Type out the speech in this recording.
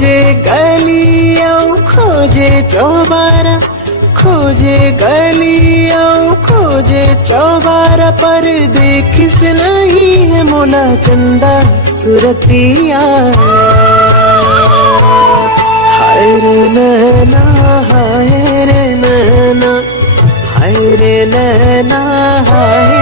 खोजे गलियों खोजे चौबारा, खोजे गलियों खोजे चौबारा, पर देखिस नहीं है मोला चंदा सुरतिया। हाय रे नैना, हाय रे नैना, हाय रे नैना, हाय